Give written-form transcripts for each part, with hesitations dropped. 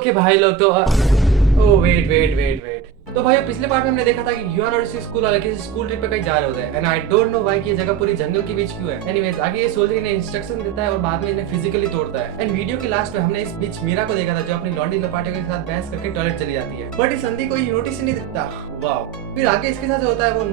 Okay भाई लोग तो oh wait wait wait wait तो भाई पिछले पार्ट में हमने देखा था कि युआन और इसके स्कूल वाले किसी स्कूल ट्रिप पे कहीं जा रहे होते हैं and I don't know why कि ये जगह पूरी जंगल के बीच क्यों है। एनीवेज आगे ये सोल्जर इन्हें इंस्ट्रक्शन देता है और बाद में इन्हें फिजिकली तोड़ता है। एंड वीडियो के लास्ट में हमने इस बीच मीरा को देखा था जो अपनी लॉन्डी लपाटियों के साथ बहस करके टॉयलेट चली जाती है, बट इस संधि को ये नोटिस ही नहीं दिखता। वाओ, फिर आगे इसके साथ जो होता है वो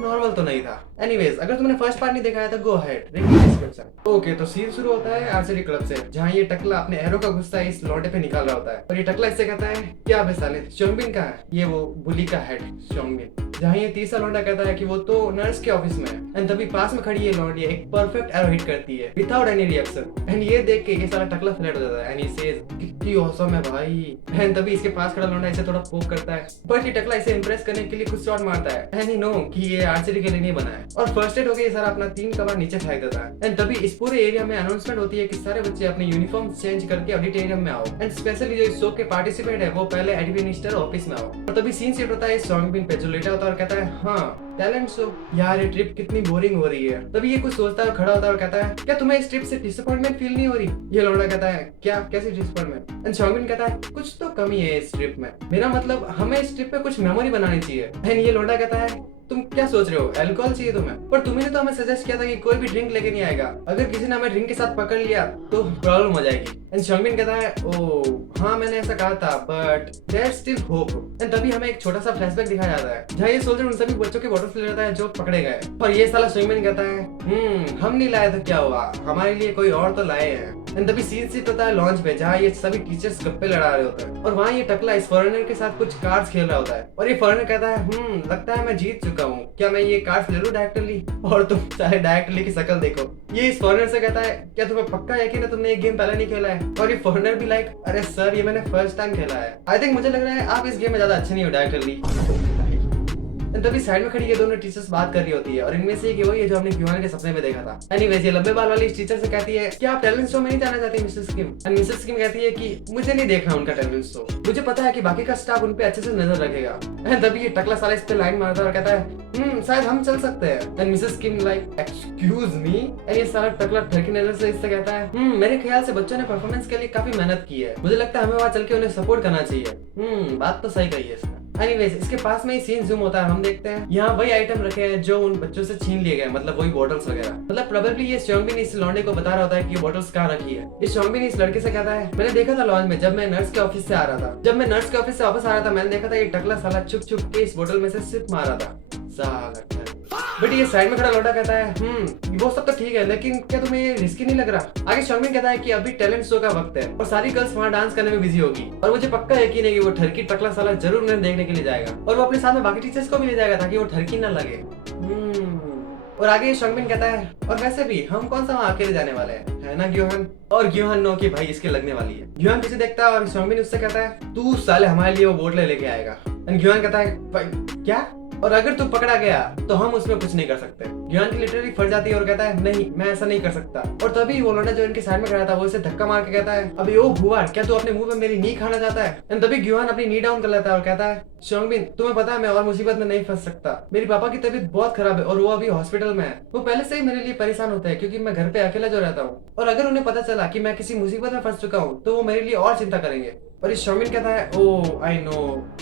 नॉर्मल तो नहीं था। एनीवेज अगर तुमने फर्स्ट पार्ट नहीं देखा है तो go ahead read description. Okay तो सीन शुरू होता है आर्चरी क्लब से, जहाँ ये टकला अपने एरो का गुस्सा इस लौंडे पे निकाल रहा होता है और ये टकला इससे कहता है क्या बे साले चोंगबिन का है, ये वो बुली का हेड चोंगबिन। जहाँ ये तीसरा लौंडा कहता है कि वो तो नर्स के ऑफिस में है एंड तभी पास में खड़ी ये लौंडी एक परफेक्ट एरो हिट करती है विदाउट एनी रिएक्शन एंड ये देख के ये सारा टकला फ्लैट हो जाता है एंड ही सेज कितनी ऑसम है भाई। एंड तभी इसके पास खड़ा लौंडा इसे थोड़ा पोक करता है बट ये टकला इसे इंप्रेस करने के लिए कुछ शॉट मारता है एंड ही नो कि ये आर्चरी के लिए नहीं बना है और फर्स्ट एड हो गया ये सारा अपना 3 कमर नीचे फेंक देता है। एंड तभी इस पूरे एरिया में अनाउंसमेंट होती है कि सारे बच्चे अपने यूनिफॉर्म चेंज करके ऑडिटोरियम में आओ एंड स्पेशली जो इस शो के पार्टिसिपेंट है वो पहले एडमिनिस्टर ऑफिस में आओ। और तभी सीन सेट होता है चोंगबिन पे जो लेटा होता है और कहता है हाँ टैलेंट शो, यार ये ट्रिप कितनी बोरिंग हो रही है। तभी ये कुछ सोचता है और खड़ा होता है और कहता है क्या तुम्हें इस ट्रिप से डिसअपॉइंटमेंट फील नहीं हो रही। ये लौंडा कहता है क्या कैसी डिसअपॉइंटमेंट। एंड चोंगबिन कहता है कुछ तो कमी है इस ट्रिप में, मेरा मतलब हमें इस ट्रिप पे कुछ मेमोरी बनानी चाहिए। एंड ये लौंडा कहता है तुम क्या सोच रहे हो, अल्कोहल चाहिए तुम्हें, पर तुमने तो हमें सजेस्ट किया था कि कोई भी ड्रिंक लेके नहीं आएगा, अगर किसी ने हमें ड्रिंक के साथ पकड़ लिया तो प्रॉब्लम हो जाएगी। एंड चोंगबिन कहता है ओह हाँ मैंने ऐसा कहा था but there still hope. And तभी हमें एक छोटा सा फ्लैशबैक दिखाया जाता है जहाँ ये सोल्जर उन सभी बच्चों के बॉटल्स ले लेता है जो पकड़े गए और ये साला चोंगबिन कहता है हम नहीं लाए तो क्या हुआ, हमारे लिए कोई और तो लाए हैं। एंड तभी सीन सीट होता है लॉन्च पे जहाँ ये सभी टीचर्स गप्पे लड़ा रहे होते हैं और वहाँ ये टकला इस फॉरेनर के साथ कुछ कार्ड्स खेल रहा होता है और ये फॉरेनर कहता है लगता है मैं जीत चुका हूँ, क्या मैं ये कार्ड्स ले लूं डायरेक्टली। और तुम सारे डायरेक्टली की शक्ल देखो। ये इस फॉरेनर से कहता है क्या तुम्हें पक्का यकीन है तुमने ये गेम पहले नहीं खेला है। और ये फॉरेनर भी लाइक अरे सर ये मैंने फर्स्ट टाइम खेला है, आई थिंक मुझे लग रहा है आप इस गेम में ज्यादा अच्छे नहीं हो डायरेक्टली। तभी साइड में खड़ी ये दोनों टीचर्स बात कर रही होती है और इनमें से एक वही है जो हमने युआन के सपने में देखा था। एनीवेज ये लंबे बाल वाली इस टीचर से कहती है क्या आप टैलेंट शो में नहीं जाना चाहती मिसेस किम। एंड मिसेस किम कहती है कि मुझे नहीं देखना उनका टैलेंट शो, मुझे पता है कि बाकी का स्टाफ उन पे अच्छे से नजर रखेगा। एंड तभी ये टकला साला इस पे लाइन मारता है और कहता है शायद हम चल सकते हैं। And Mrs Kim like excuse me. And ये सारा टकला ठरकी नजर से इससे कहता है मेरे ख्याल से बच्चों ने परफॉर्मेंस के लिए काफी मेहनत की है, मुझे लगता है हमें वहाँ चल के उन्हें सपोर्ट करना चाहिए। बात तो सही कही है इसने। एनीवेज इसके पास में ही सीन जूम होता है, हम देखते हैं यहाँ वही आइटम रखे हैं जो उन बच्चों से छीन लिए गए, मतलब वही बॉटल्स वगैरह। मतलब प्रोबेबली ये चोंगबिन इस लौंडे को बता रहा होता है कि ये बॉटल्स कहाँ रखी है। इस चोंगबिन इस लड़के से कहता है मैंने देखा था लॉन्च में जब मैं नर्स के ऑफिस से आ रहा था, जब मैं नर्स के ऑफिस से वापस आ रहा था मैंने देखा था ये टकला साला छुप छुप के इस बोतल में से सिप मार रहा था साला। बट ये साइड में खड़ा लौंडा कहता है वो सब तो ठीक है लेकिन क्या तुम्हें ये रिस्की नहीं लग रहा। आगे चोंगबिन कहता है कि अभी टैलेंट शो का वक्त है और सारी गर्ल्स वहाँ डांस करने में बिजी होगी और मुझे पक्का यकीन है कि वो ठरकी टकला साला जरूर उन्हें देखने के लिए जाएगा और वो अपने साथ में बाकी टीचर्स को भी ले जाएगा ताकि वो ठरकी ना लगे। और आगे चोंगबिन कहता है और वैसे भी हम कौन सा वहाँ अकेले जाने वाले हैं, है ना ग्योहान। और ग्योहान नो कि भाई इसके लगने वाली है। ग्योहान किसे देखता है और चोंगबिन उससे कहता है तू साले हमारे लिए वो बोतलें लेके आएगा। एंड ग्योहान कहता है क्या, और अगर तू पकड़ा गया तो हम उसमें कुछ नहीं कर सकते। ग्योहान की लिटरली फट जाती है और कहता है नहीं मैं ऐसा नहीं कर सकता। और तभी वो लौंडा जो इनके साइड में खड़ा था वो इसे धक्का मार के कहता है अबे ओ भुआर क्या तू अपने मुंह में मेरी नी खाना चाहता है। एंड तभी ग्योहान अपनी नी डाउन कर लेता है और कहता है चोंगबिन तुम्हें पता है मैं और मुसीबत में नहीं फंस सकता, मेरी पापा की तबीयत बहुत खराब है और वो अभी हॉस्पिटल में है। वो पहले से ही मेरे लिए परेशान होते हैं क्योंकि मैं घर पे अकेला जो रहता हूँ और अगर उन्हें पता चला कि मैं किसी मुसीबत में फंस चुका हूँ तो वो मेरे लिए और चिंता करेंगे। और इस चोंगबिन कहता है ओ आई नो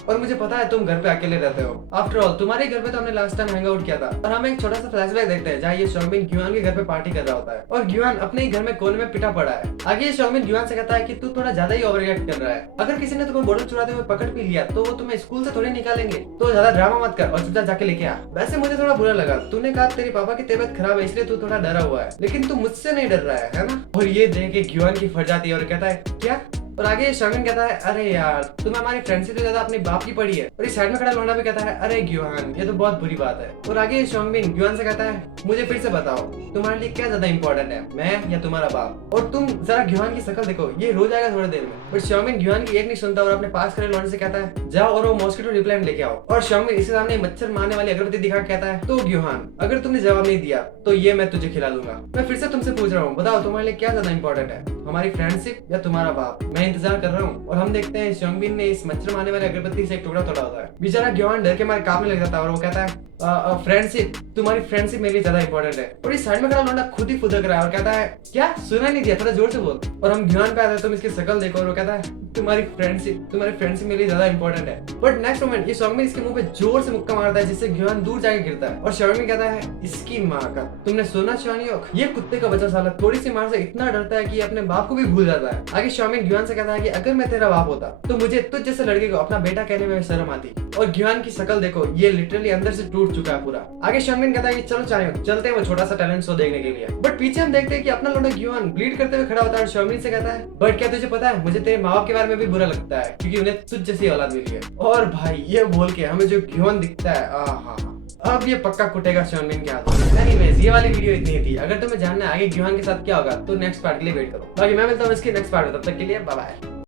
और मुझे पता है तुम घर पे अकेले रहते हो, आफ्टर ऑल तुम्हारे घर पे तो हमने लास्ट टाइम हैंग आउट किया था। और हम एक छोटा सा फ्लैशबैक देखते हैं जहाँ ये चोंगबिन ग्योहान के घर पे पार्टी कर रहा होता है और ग्योहान अपने ही घर में कोने में पिटा पड़ा है। आगे ये चोंगबिन ग्योहान से कहता है कि तू थोड़ा ज्यादा ही ओवर रिएक्ट कर रहा है, अगर किसी ने तुम्हें बोतल चुराते हुए पकड़ भी लिया तो वो तुम्हें स्कूल से थोड़ी निकालेंगे, तो ज्यादा ड्रामा मत कर और चुपचाप जाके लेके आ। वैसे मुझे थोड़ा बुरा लगा, तूने कहा तेरी पापा की तबीयत खराब है इसलिए तू थोड़ा डरा हुआ है, लेकिन तू मुझसे नहीं डर रहा है ना। और ये देख के ग्योहान की फट जाती है और कहता है क्या। और आगे चोंगबिन कहता है अरे यार तुम्हें हमारी फ्रेंडशिप से ज्यादा अपने बाप की पड़ी है। और इस साइड में खड़ा लौंडा भी कहता है अरे ग्योहान ये तो बहुत बुरी बात है। और आगे चोंगबिन ग्योहान से कहता है मुझे फिर से बताओ तुम्हारे लिए क्या ज्यादा इंपॉर्टेंट है, मैं या तुम्हारा बाप। और तुम जरा ग्योहान की शक्ल देखो ये रो जाएगा थोड़ी देर में। और चोंगबिन ग्योहान की एक नहीं सुनता और अपने पास खड़े लौंडे से कहता है जाओ और वो मॉस्किटो रिप्लेंट लेके आओ। और चोंगबिन इसके सामने मच्छर मारने वाली अगरबत्ती दिखा कहता है तो ग्योहान अगर तुमने जवाब नहीं दिया तो ये मैं तुझे खिला दूंगा। मैं फिर से तुमसे पूछ रहा हूँ बताओ तुम्हारे लिए क्या ज्यादा इंपॉर्टेंट है, हमारी फ्रेंडशिप या तुम्हारा बाप। मैं इंतजार कर रहा हूँ। और हम देखते हैं चोंगबिन ने इस मच्छर मारने वाले अगरबत्ती से एक टुकड़ा तोड़ा होता है। बेचारा ग्योहान डर के मारे कांपने लग जाता है और वो कहता है फ्रेंडशिप, तुम्हारी फ्रेंडशिप मेरे लिए ज्यादा इंपॉर्टेंट है। और इस साइड में खड़ा लौंडा खुद ही फुदक रहा है और कहता है क्या सुना नहीं दिया, थोड़ा जोर से बोल। और हम ध्यान पे आते हैं, तुम इसकी शक्ल देखो और वो कहता है तुम्हारी फ्रेंडशिप मेरे लिए ज्यादा इंपॉर्टेंट है। बट नेक्स्ट मोमेंट ये सॉन्ग में इसके मुंह पे जोर से मुक्का मारता है जिससे ग्योन दूर जाके गिरता है। और शॉर्मिन कहता है इसकी माँ का, तुमने सुना शानियोक, ये कुत्ते का बच्चा साला थोड़ी सी मार से इतना डरता है कि अपने बाप को भी भूल जाता है। आगे शॉर्मिन ग्योन से कहता है कि अगर मैं तेरा बाप होता तो मुझे तुझ जैसे लड़के को अपना बेटा कहने में शर्म आती। और ग्योन की शक्ल देखो, ये लिटरली अंदर से टूट चुका है पूरा। आगे शॉर्मिन कहता है कि चलो शानियोक चलते हैं वो छोटा सा टैलेंट शो देखने के लिए। बट पीछे हम देखते हैं कि अपना लौंडा ग्योन ब्लीड करते हुए खड़ा होता है और शॉर्मिन से कहता है बट क्या तुझे पता है मुझे तेरे माँ बाप के बारे में भी बुरा लगता है क्योंकि उन्हें तुझ जैसी औलाद मिली है। और भाई ये बोल के हमें जो ग्योन दिखता है अब ये पक्का कुटेगा शॉर्मिन के हाथ। एनीवेज ये वाली वीडियो इतनी थी। अगर तुम्हें जानना है आगे ग्योन के साथ क्या होगा तो नेक्स्ट पार्ट के लिए वेट करो। बाकी मैं मिलता हूँ इसके नेक्स्ट पार्ट में, तब तक के लिए बाय बाय।